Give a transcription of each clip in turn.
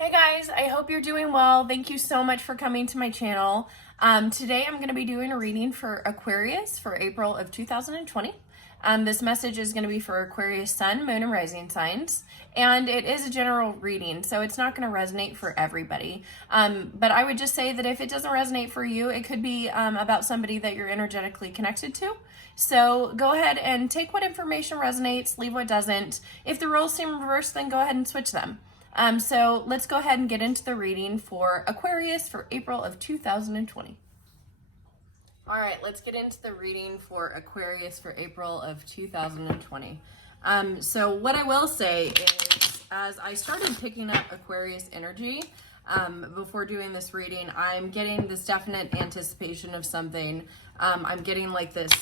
Hey guys, I hope you're doing well. Thank you so much for coming to my channel. Today I'm going to be doing a reading for Aquarius for April of 2020. This message is going to be for Aquarius Sun, Moon, and Rising signs. And it is a general reading, so it's not going to resonate for everybody. But I would just say that if it doesn't resonate for you, it could be about somebody that you're energetically connected to. So go ahead and take what information resonates, leave what doesn't. If the roles seem reversed, then go ahead and switch them. So let's go ahead and get into the reading for Aquarius for April of 2020. All right, let's get into the reading for Aquarius for April of 2020. So what I will say is, as I started picking up Aquarius energy, before doing this reading, I'm getting this definite anticipation of something. I'm getting like this,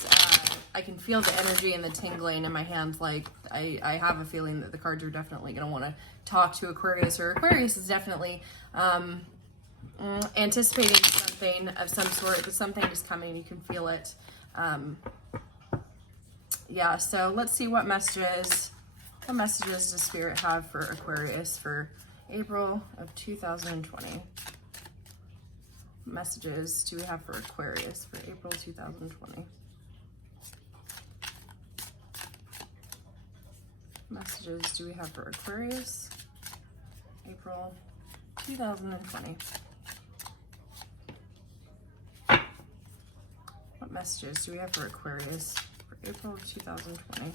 I can feel the energy and the tingling in my hands. Like I have a feeling that the cards are definitely going to want to talk to Aquarius, or Aquarius is definitely anticipating something of some sort. Something is coming. You can feel it. Yeah, so let's see what messages does Spirit have for Aquarius for April of 2020. Messages do we have for Aquarius for April 2020? Messages do we have for Aquarius, April 2020? What messages do we have for Aquarius for April 2020?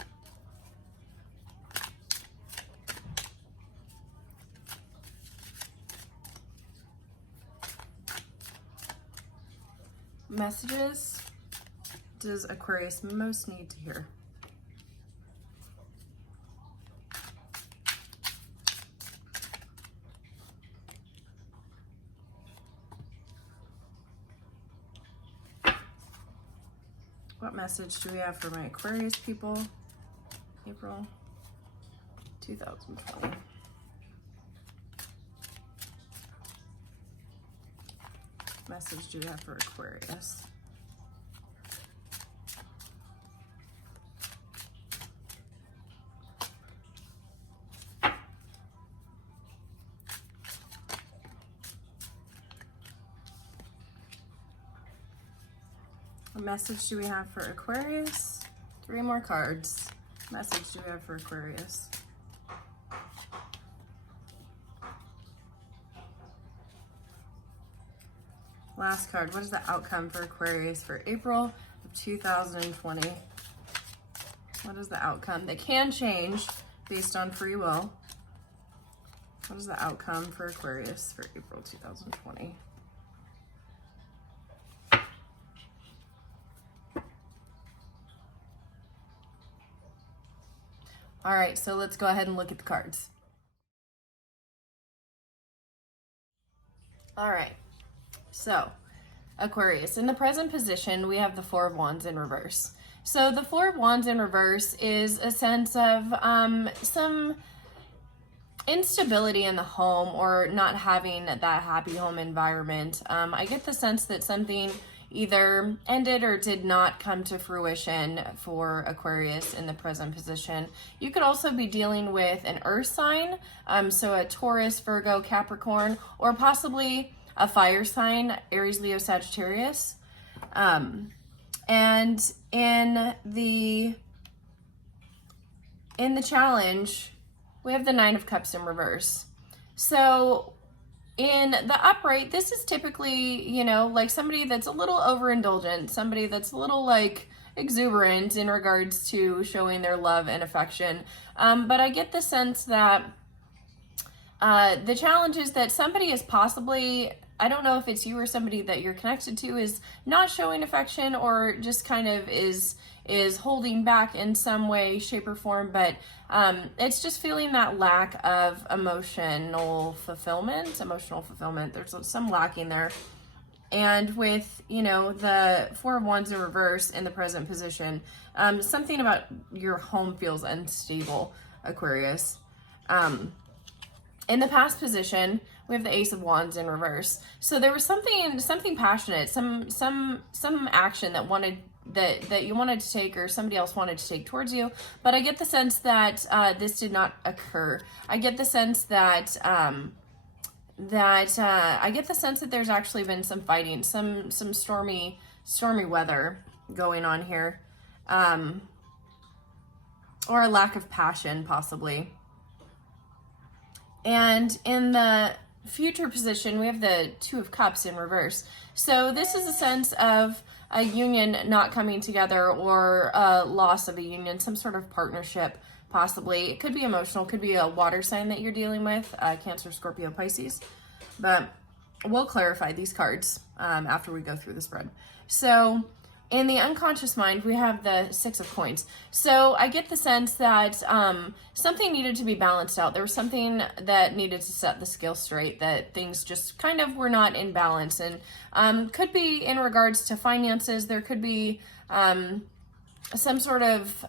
Messages does Aquarius most need to hear? What message do we have for my Aquarius people? April 2020. Message do we have for Aquarius? What message do we have for Aquarius? 3 more cards. Message do we have for Aquarius? Last card. What is the outcome for Aquarius for April of 2020? What is the outcome? That can change based on free will. What is the outcome for Aquarius for April 2020? All right, so let's go ahead and look at the cards. All right, so Aquarius, in the present position, we have the 4 of Wands in reverse. So the 4 of Wands in reverse is a sense of some instability in the home, or not having that happy home environment. I get the sense that something either ended or did not come to fruition for Aquarius in the present position. You could also be dealing with an earth sign, so a Taurus, Virgo, Capricorn, or possibly a fire sign, Aries, Leo, Sagittarius. And in the challenge, we have the 9 of Cups in reverse. So in the upright, this is typically, you know, like somebody that's a little overindulgent, somebody that's a little like exuberant in regards to showing their love and affection. But I get the sense that the challenge is that somebody is possibly, I don't know if it's you or somebody that you're connected to, is not showing affection, or just kind of is holding back in some way, shape, or form, but it's just feeling that lack of emotional fulfillment. There's some lacking there. And with, you know, the 4 of Wands in reverse in the present position, something about your home feels unstable, Aquarius. In the past position, we have the Ace of Wands in reverse. So there was something passionate, some action that you wanted to take, or somebody else wanted to take towards you. But I get the sense that this did not occur. I get the sense that that I get the sense that there's actually been some fighting, some stormy weather going on here, or a lack of passion possibly. And in the future position, we have the Two of Cups in reverse. So this is a sense of a union not coming together, or a loss of a union, some sort of partnership possibly. It could be emotional, could be a water sign that you're dealing with, Cancer, Scorpio, Pisces. But we'll clarify these cards after we go through the spread. So in the unconscious mind, we have the Six of Coins. So I get the sense that something needed to be balanced out. There was something that needed to set the scale straight, that things just kind of were not in balance. And could be in regards to finances. There could be some sort of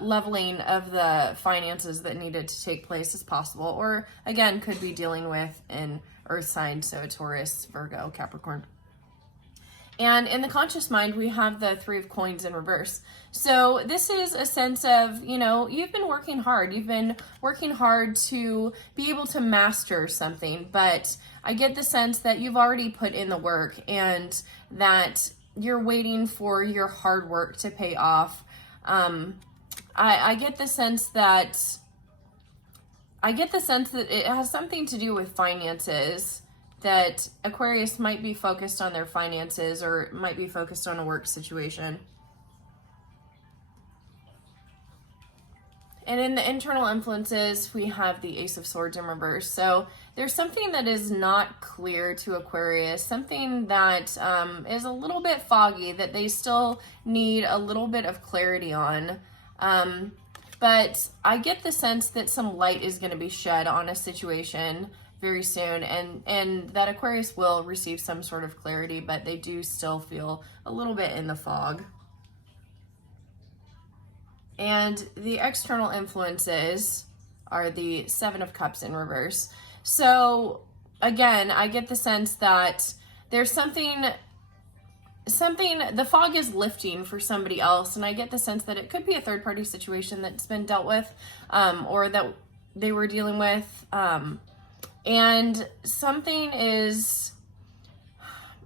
leveling of the finances that needed to take place as possible. Or again, could be dealing with an earth sign, so a Taurus, Virgo, Capricorn. And in the conscious mind, we have the Three of Coins in reverse. So this is a sense of, you know, you've been working hard. You've been working hard to be able to master something. But I get the sense that you've already put in the work, and that you're waiting for your hard work to pay off. I get the sense that it has something to do with finances, that Aquarius might be focused on their finances, or might be focused on a work situation. And in the internal influences, we have the Ace of Swords in reverse. So there's something that is not clear to Aquarius, something that is a little bit foggy, that they still need a little bit of clarity on. But I get the sense that some light is going to be shed on a situation very soon, and that Aquarius will receive some sort of clarity, but they do still feel a little bit in the fog. And the external influences are the Seven of Cups in reverse. So again, I get the sense that there's something, the fog is lifting for somebody else, and I get the sense that it could be a third-party situation that's been dealt with, or that they were dealing with. And something is,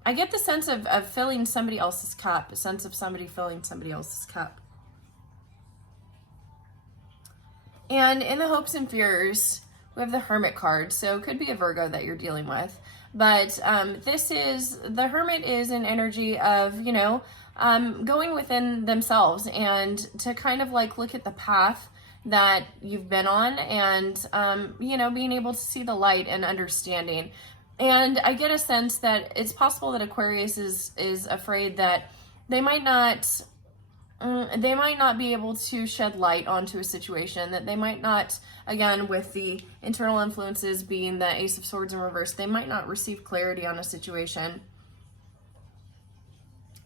I get the sense of filling somebody else's cup, a sense of somebody filling somebody else's cup. And in the hopes and fears, we have the Hermit card. So it could be a Virgo that you're dealing with. But the Hermit is an energy of, you know, going within themselves, and to kind of like look at the path that you've been on, and you know, being able to see the light and understanding. And I get a sense that it's possible that Aquarius is afraid that they might not be able to shed light onto a situation, that they might not, again, with the internal influences being the Ace of Swords in reverse, they might not receive clarity on a situation.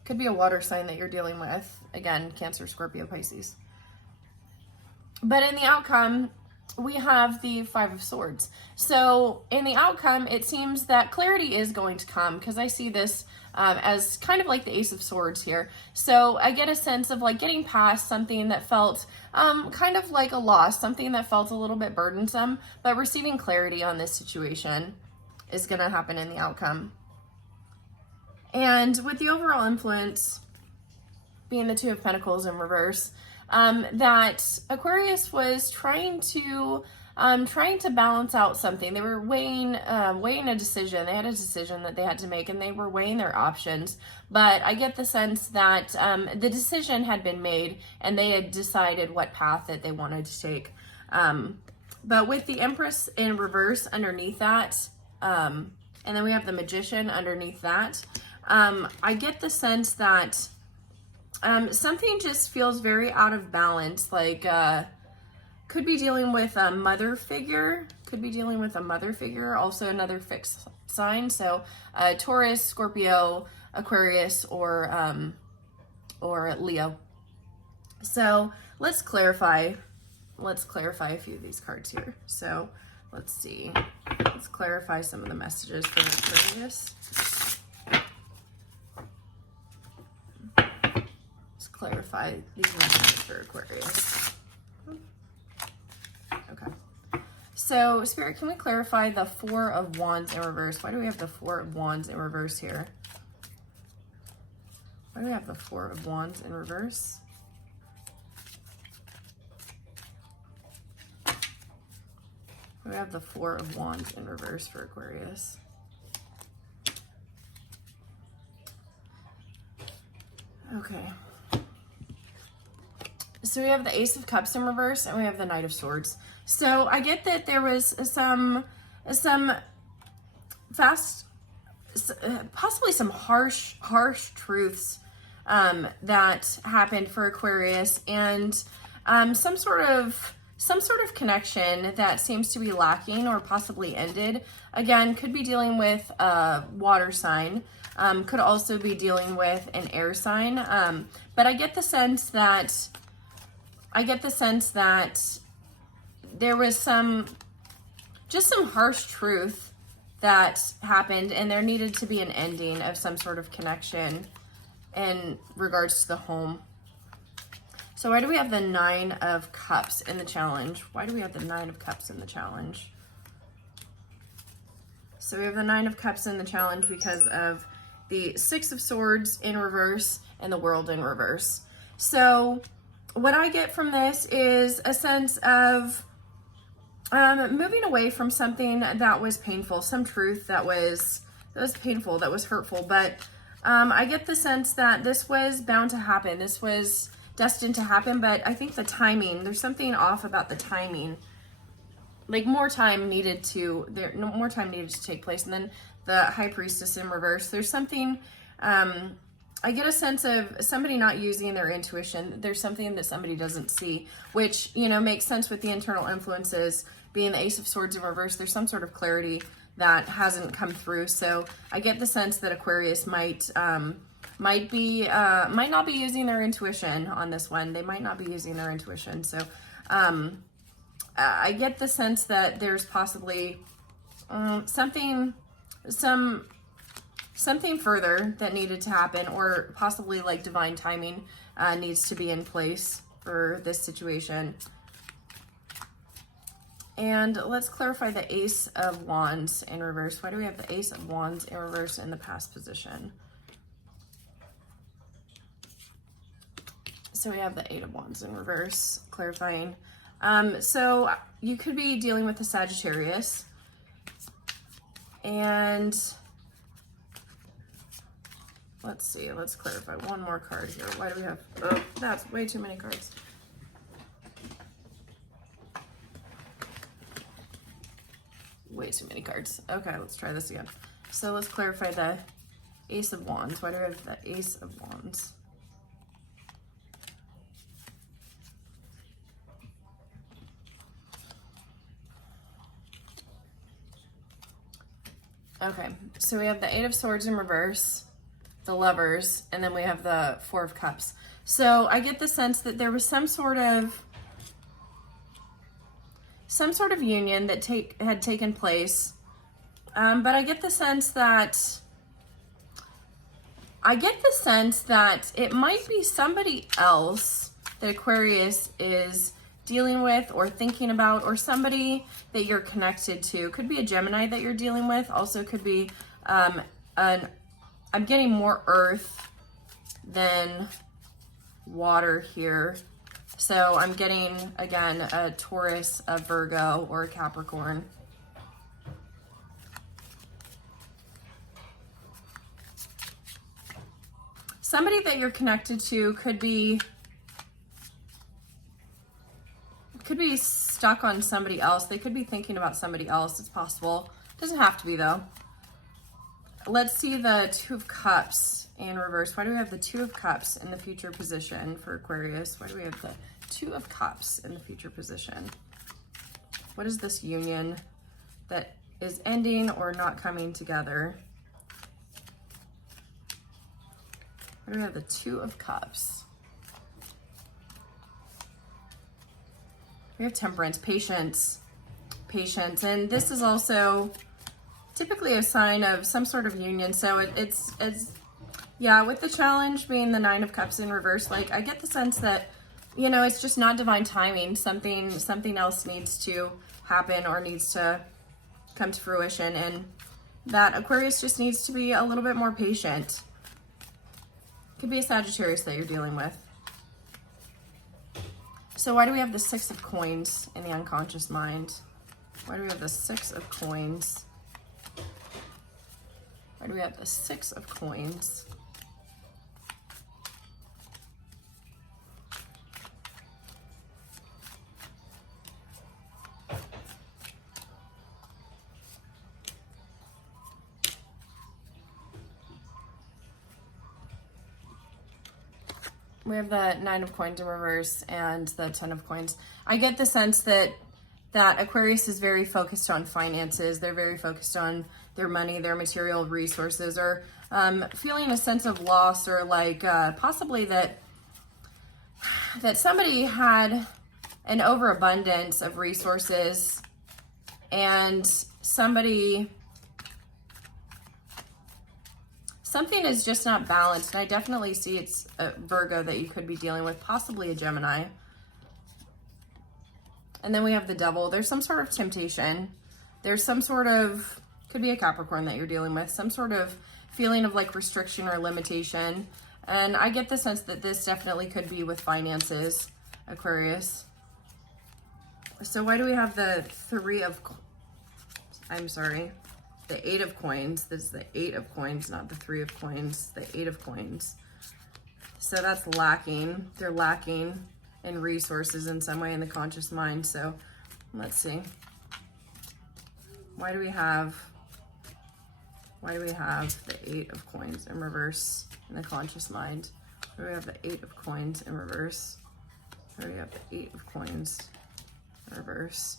Could be a water sign that you're dealing with, again, Cancer, Scorpio, Pisces. But in the outcome, we have the Five of Swords. So in the outcome, it seems that clarity is going to come, because I see this as kind of like the Ace of Swords here. So I get a sense of like getting past something that felt kind of like a loss, something that felt a little bit burdensome, but receiving clarity on this situation is going to happen in the outcome. And with the overall influence being the Two of Pentacles in reverse, that Aquarius was trying to balance out something. They were weighing a decision. They had a decision that they had to make, and they were weighing their options. But I get the sense that the decision had been made, and they had decided what path that they wanted to take. But with the Empress in reverse underneath that, and then we have the Magician underneath that, I get the sense that something just feels very out of balance, like could be dealing with a mother figure, also another fixed sign, so Taurus, Scorpio, Aquarius, or Leo. So let's clarify a few of these cards here. So let's see, let's clarify some of the messages for Aquarius. Clarify these messages for Aquarius. Okay. So, Spirit, can we clarify the Four of Wands in reverse? Why do we have the Four of Wands in reverse here? Why do we have the Four of Wands in reverse? We have the Four of Wands in reverse for Aquarius. Okay. So we have the Ace of Cups in reverse, and we have the Knight of Swords. So I get that there was some fast, possibly some harsh truths that happened for Aquarius, and some sort of connection that seems to be lacking or possibly ended. Again, could be dealing with a water sign, could also be dealing with an air sign. But I get the sense that there was some harsh truth that happened, and there needed to be an ending of some sort of connection in regards to the home. So why do we have the Nine of Cups in the challenge? Why do we have the Nine of Cups in the challenge? So we have the Nine of Cups in the challenge because of the Six of Swords in reverse and the World in reverse. So what I get from this is a sense of moving away from something that was painful, some truth that was painful, that was hurtful. But I get the sense that this was bound to happen. This was destined to happen, but I think the timing, there's something off about the timing. Like more time needed to take place. And then the High Priestess in reverse, there's something, I get a sense of somebody not using their intuition. There's something that somebody doesn't see, which, you know, makes sense with the internal influences being the Ace of Swords in reverse. There's some sort of clarity that hasn't come through. So I get the sense that Aquarius might not be using their intuition on this one. They might not be using their intuition. So I get the sense that there's possibly something further that needed to happen, or possibly like divine timing needs to be in place for this situation. And let's clarify the Ace of Wands in reverse. Why do we have the Ace of Wands in reverse in the past position? So we have the Eight of Wands in reverse, clarifying. So you could be dealing with the Sagittarius. And let's see, let's clarify one more card here. Why do we have, oh, that's way too many cards. Way too many cards. Okay, let's try this again. So let's clarify the Ace of Wands. Why do we have the Ace of Wands? Okay, so we have the Eight of Swords in reverse, the Lovers, and then we have the Four of Cups. So I get the sense that there was some sort of union that had taken place, but I get the sense that it might be somebody else that Aquarius is dealing with or thinking about, or somebody that you're connected to. Could be a Gemini that you're dealing with. Also could be I'm getting more earth than water here. So I'm getting, again, a Taurus, a Virgo, or a Capricorn. Somebody that you're connected to could be stuck on somebody else. They could be thinking about somebody else. It's possible. Doesn't have to be, though. Let's see the Two of Cups in reverse. Why do we have the Two of Cups in the future position for Aquarius? Why do we have the Two of Cups in the future position? What is this union that is ending or not coming together? Why do we have the Two of Cups? We have Temperance, patience, and this is also typically a sign of some sort of union. So it's yeah, with the challenge being the Nine of Cups in reverse, like I get the sense that, you know, it's just not divine timing. Something else needs to happen or needs to come to fruition, and that Aquarius just needs to be a little bit more patient. Could be a Sagittarius that you're dealing with. So why do we have the Six of Coins in the unconscious mind? Why do we have the Six of Coins? Why do we have the Six of Coins? We have the Nine of Coins in reverse and the Ten of Coins. I get the sense that Aquarius is very focused on finances. They're very focused on their money, their material resources, or feeling a sense of loss, or like possibly that somebody had an overabundance of resources and something is just not balanced. And I definitely see it's a Virgo that you could be dealing with, possibly a Gemini. And then we have the Devil. There's some sort of temptation. There's some sort of, could be a Capricorn that you're dealing with, some sort of feeling of like restriction or limitation. And I get the sense that this definitely could be with finances, Aquarius. So why do we have the the Eight of Coins? This is the Eight of Coins, not the Three of Coins, the Eight of Coins. So that's lacking. They're lacking in resources in some way in the conscious mind. So let's see. Why do we have the Eight of Coins in reverse in the conscious mind? Why do we have the Eight of Coins in reverse? Why do we have the Eight of Coins in reverse?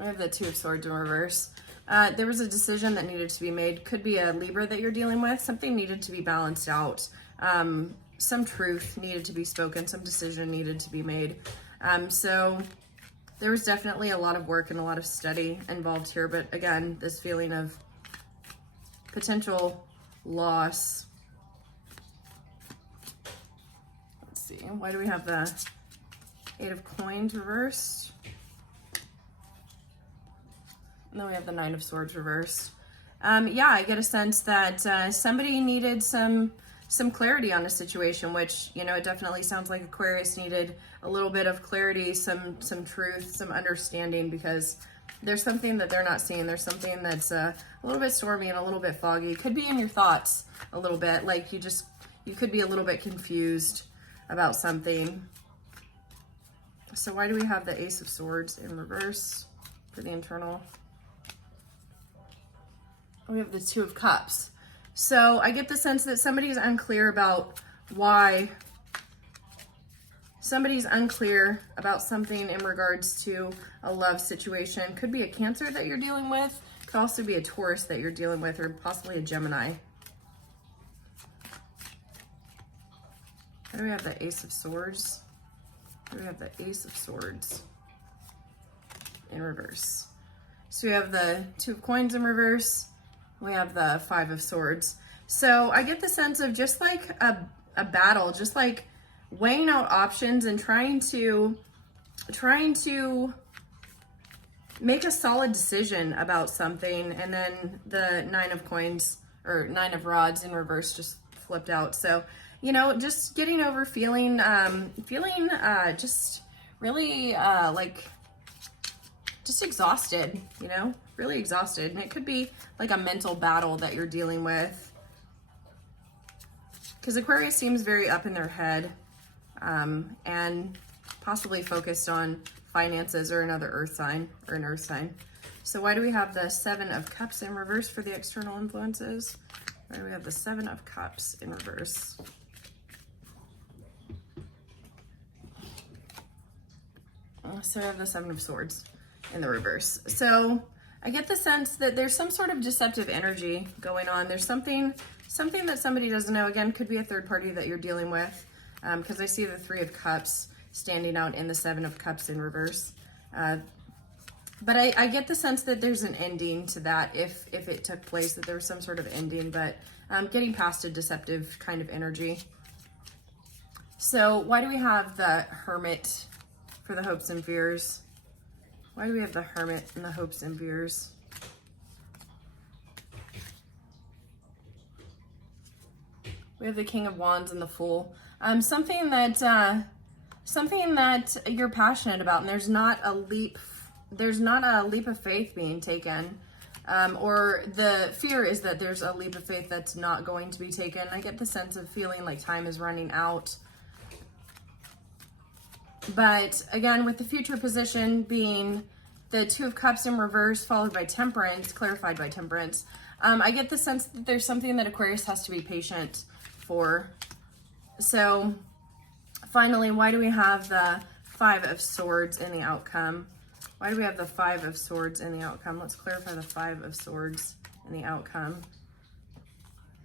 I have the Two of Swords in reverse. There was a decision that needed to be made. Could be a Libra that you're dealing with. Something needed to be balanced out. Some truth needed to be spoken. Some decision needed to be made. So there was definitely a lot of work and a lot of study involved here. But again, this feeling of potential loss. Let's see. Why do we have the Eight of Coins reversed? And then we have the Nine of Swords reversed. Yeah, I get a sense that somebody needed some clarity on a situation, which, you know, it definitely sounds like Aquarius needed a little bit of clarity, some truth, some understanding, because there's something that they're not seeing. There's something that's a little bit stormy and a little bit foggy. It could be in your thoughts a little bit, like you could be a little bit confused about something. So why do we have the Ace of Swords in reverse for the internal? We have the Two of Cups. So I get the sense that somebody's unclear about why. Somebody's unclear about something in regards to a love situation. Could be a Cancer that you're dealing with. Could also be a Taurus that you're dealing with, or possibly a Gemini. How do we have the Ace of Swords? How do we have the Ace of Swords in reverse? So we have the Two of Coins in reverse. We have the Five of Swords. So I get the sense of just like a battle, just like weighing out options and trying to make a solid decision about something. And then the Nine of Coins, or Nine of Rods in reverse, just flipped out. So, you know, just getting over feeling just really like just exhausted, you know, really exhausted. And it could be like a mental battle that you're dealing with, because Aquarius seems very up in their head, and possibly focused on finances or another earth sign or an earth sign. So why do we have the Seven of Cups in reverse for the external influences? Why do we have the Seven of Cups in reverse? So I have the Seven of Swords in the reverse. So I get the sense that there's some sort of deceptive energy going on. There's something that somebody doesn't know. Again, could be a third party that you're dealing with, because I see the Three of Cups standing out in the Seven of Cups in reverse. But I get the sense that there's an ending to that if it took place, that there was some sort of ending, but getting past a deceptive kind of energy. So why do we have the Hermit for the hopes and fears? Why do we have the Hermit and the hopes and fears? We have the King of Wands and the Fool. Something that you're passionate about, and there's not a leap of faith being taken. Or the fear is that there's a leap of faith that's not going to be taken. I get the sense of feeling like time is running out. But again, with the future position being the Two of Cups in reverse, followed by Temperance, clarified by Temperance, I get the sense that there's something that Aquarius has to be patient for. So finally, why do we have the Five of Swords in the outcome? Why do we have the Five of Swords in the outcome? Let's clarify the Five of Swords in the outcome.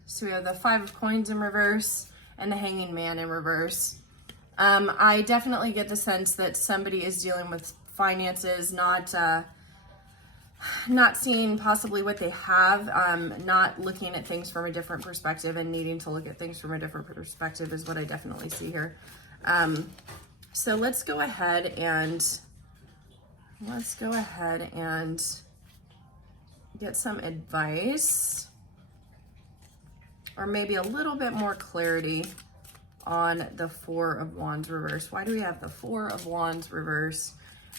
So we have the Five of Coins in reverse and the Hanging Man in reverse. I definitely get the sense that somebody is dealing with finances, not seeing possibly what they have, not looking at things from a different perspective, and needing to look at things from a different perspective is what I definitely see here. So let's go ahead and get some advice, or maybe a little bit more clarity on the Four of Wands reverse. Why do we have the Four of Wands reverse?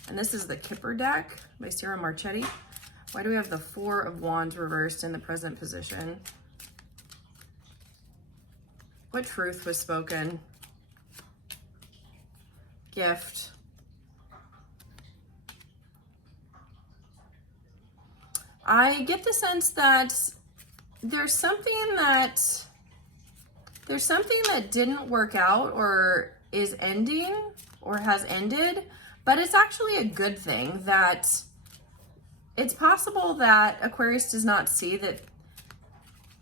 And this is the Kipper deck by Sarah Marchetti. Why do we have the Four of Wands reversed in the present position? What truth was spoken? Gift. I get the sense that there's something that didn't work out, or is ending, or has ended, but it's actually a good thing. That it's possible that Aquarius does not see that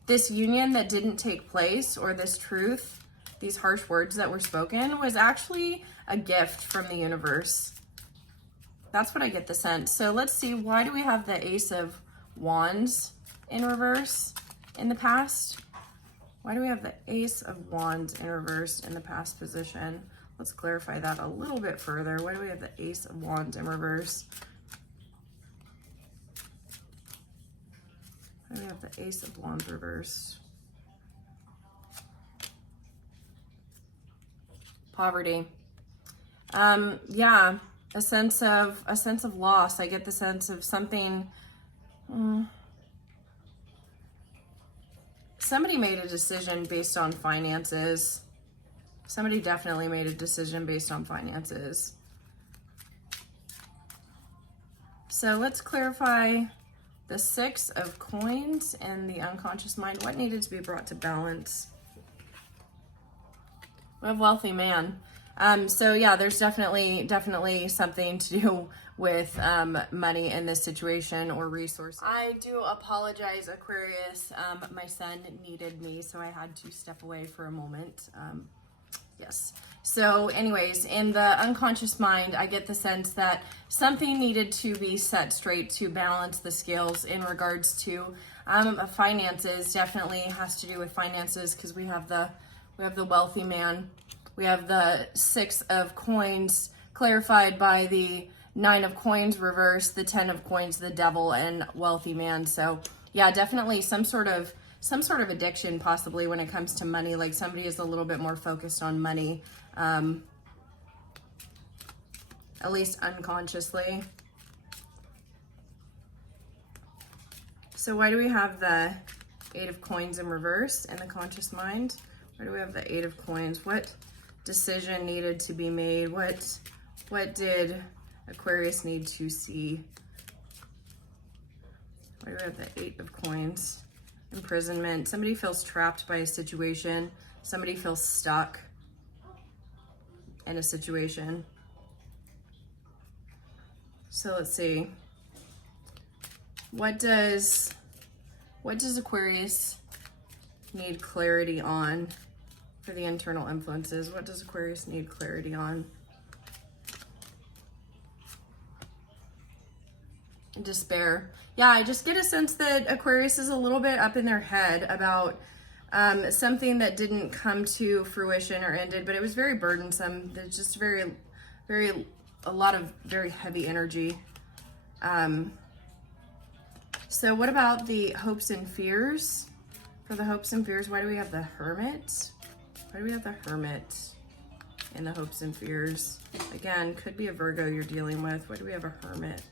this union that didn't take place, or this truth, these harsh words that were spoken, was actually a gift from the universe. That's what I get the sense. So let's see, why do we have the Ace of Wands in reverse in the past? Why do we have the Ace of Wands in reverse in the past position? Let's clarify that a little bit further. Why do we have the Ace of Wands in reverse? Why do we have the Ace of Wands reversed? Poverty. Yeah, a sense of loss. I get the sense of something. Somebody made a decision based on finances. Somebody definitely made a decision based on finances. So let's clarify the Six of Coins and the unconscious mind. What needed to be brought to balance? We have Wealthy Man. So yeah, there's definitely something to do with money in this situation, or resources. I do apologize, Aquarius. My son needed me, so I had to step away for a moment. Yes. So anyways, in the unconscious mind, I get the sense that something needed to be set straight to balance the scales in regards to finances. Definitely has to do with finances, because we have the Wealthy Man. We have the Six of Coins clarified by the Nine of Coins reversed, the Ten of Coins, the Devil, and Wealthy Man. So yeah, definitely some sort of addiction, possibly, when it comes to money. Like somebody is a little bit more focused on money, at least unconsciously. So why do we have the Eight of Coins in reverse in the conscious mind? Why do we have the Eight of Coins? What decision needed to be made? What did Aquarius need to see? Why do we have the Eight of Coins? Imprisonment. Somebody feels trapped by a situation. Somebody feels stuck in a situation. So let's see. What does Aquarius need clarity on for the internal influences? What does Aquarius need clarity on? Despair. Yeah, I just get a sense that Aquarius is a little bit up in their head about something that didn't come to fruition or ended, but it was very burdensome. There's just a lot of very heavy energy So what about the hopes and fears? For the hopes and fears, why do we have the Hermit? Why do we have the Hermit in the hopes and fears? Again, could be a Virgo you're dealing with. Why do we have a Hermit?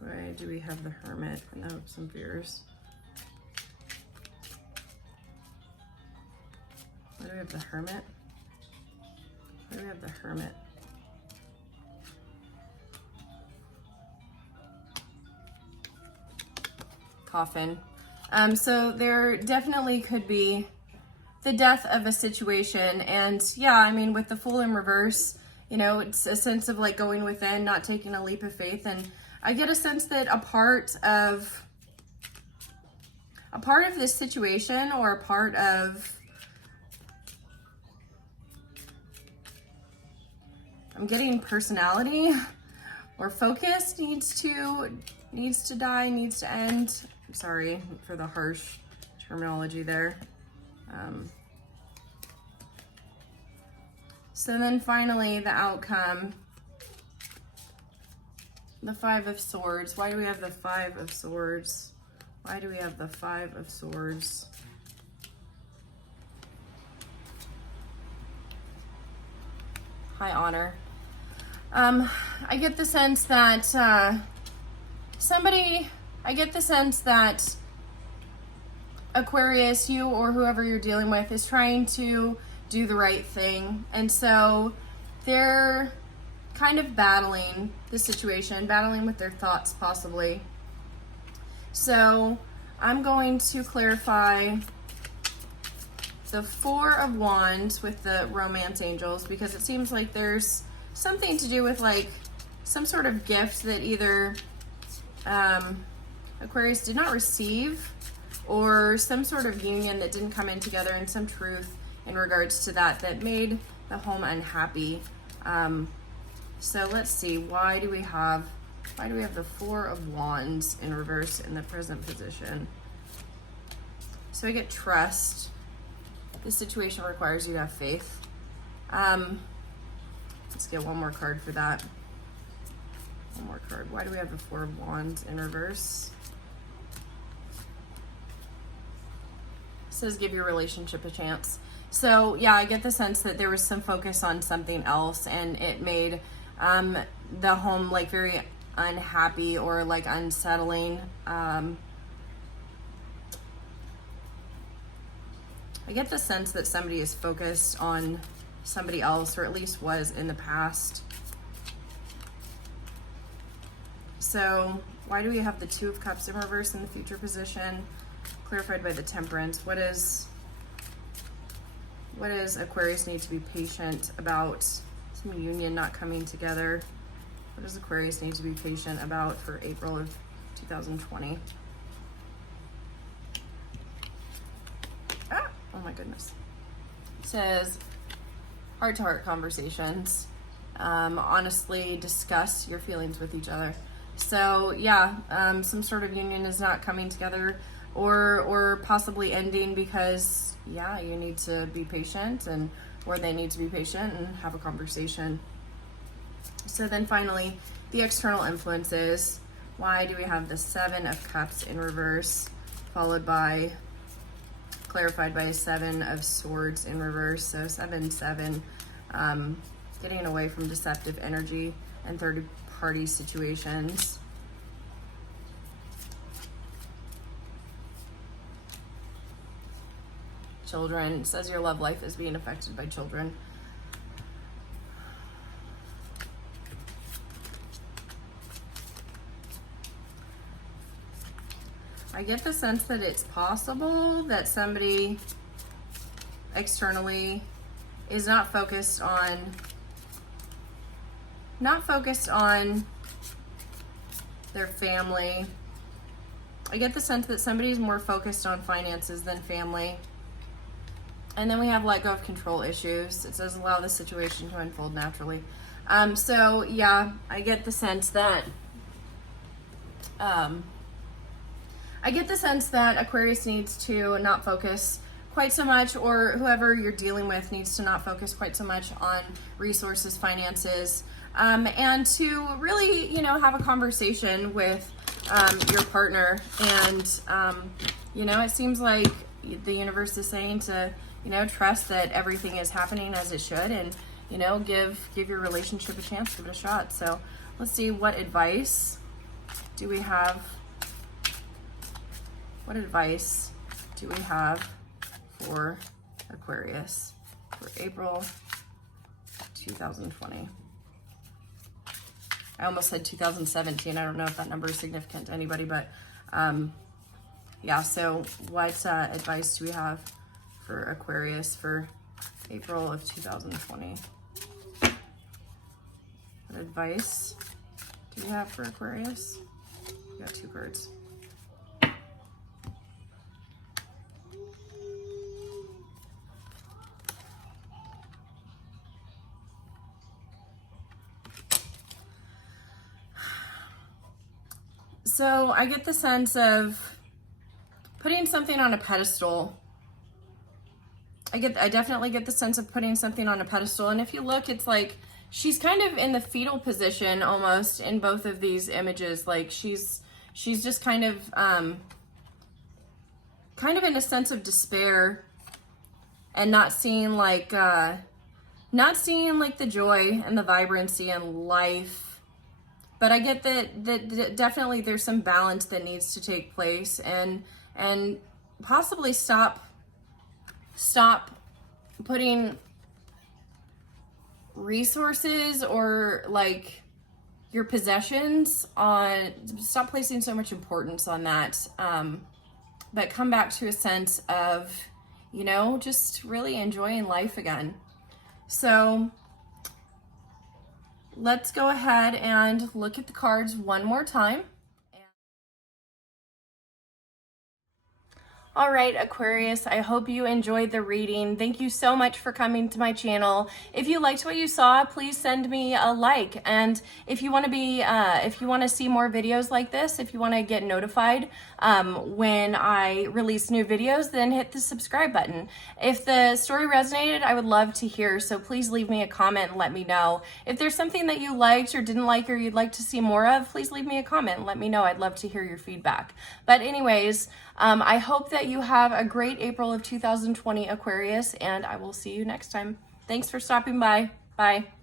Why do we have the Hermit in the hopes and fears? Why do we have the Hermit? Why do we have the Hermit? Coffin. So there definitely could be the death of a situation. And yeah, I mean, with the Fool in reverse, you know, it's a sense of like going within, not taking a leap of faith. And I get a sense that a part of this situation, or a part of, I'm getting personality or focus needs to die, needs to end. I'm sorry for the harsh terminology there. So then finally the outcome, the Five of Swords. Why do we have the Five of Swords? Why do we have the Five of Swords? High honor. I get the sense that Aquarius, you or whoever you're dealing with, is trying to do the right thing. And so they're kind of battling the situation, battling with their thoughts possibly. So I'm going to clarify the Four of Wands with the Romance Angels, because it seems like there's something to do with like some sort of gift that either Aquarius did not receive, or some sort of union that didn't come in together, and some truth in regards to that made the home unhappy. So let's see, why do we have the Four of Wands in reverse in the present position? So I get trust. This situation requires you to have faith. Let's get one more card for that. One more card. Why do we have the Four of Wands in reverse? It says give your relationship a chance. So yeah, I get the sense that there was some focus on something else, and it made the home like very unhappy or like unsettling. I get the sense that somebody is focused on somebody else, or at least was in the past. So why do we have the Two of Cups in reverse in the future position? Clarified by the Temperance. What does Aquarius need to be patient about? Some union not coming together. What does Aquarius need to be patient about for April of 2020? Oh my goodness. It says heart-to-heart conversations. Honestly discuss your feelings with each other. So yeah, some sort of union is not coming together, or possibly ending because yeah, you need to be patient, or they need to be patient and have a conversation. So then finally, the external influences. Why do we have the Seven of Cups in reverse, followed by, clarified by Seven of Swords in reverse? So 7-7, getting away from deceptive energy and third-party situations. Children. It says your love life is being affected by children. I get the sense that it's possible that somebody externally is not focused on their family. I get the sense that somebody's more focused on finances than family. And then we have let go of control issues. It says allow the situation to unfold naturally. So yeah, I get the sense that Aquarius needs to not focus quite so much, or whoever you're dealing with needs to not focus quite so much on resources, finances, and to really, you know, have a conversation with your partner. And, you know, it seems like the universe is saying to, you know, trust that everything is happening as it should, and, you know, give your relationship a chance, give it a shot. So let's see, what advice do we have? What advice do we have for Aquarius for April 2020? I almost said 2017. I don't know if that number is significant to anybody, but yeah, so what advice do we have for Aquarius for April of 2020? What advice do we have for Aquarius? We got 2 cards. So I get the sense of putting something on a pedestal. I definitely get the sense of putting something on a pedestal. And if you look, it's like she's kind of in the fetal position almost in both of these images. Like she's just kind of in a sense of despair, and not seeing like the joy and the vibrancy in life. But I get that definitely there's some balance that needs to take place, and possibly stop putting resources or like your possessions on, stop placing so much importance on that, but come back to a sense of, you know, just really enjoying life again. So let's go ahead and look at the cards one more time. All right, Aquarius, I hope you enjoyed the reading. Thank you so much for coming to my channel. If you liked what you saw, please send me a like. And if you want to see more videos like this, if you want to get notified when I release new videos, then hit the subscribe button. If the story resonated, I would love to hear, so please leave me a comment and let me know. If there's something that you liked or didn't like or you'd like to see more of, please leave me a comment and let me know. I'd love to hear your feedback. But anyways, I hope that you have a great April of 2020, Aquarius, and I will see you next time. Thanks for stopping by. Bye.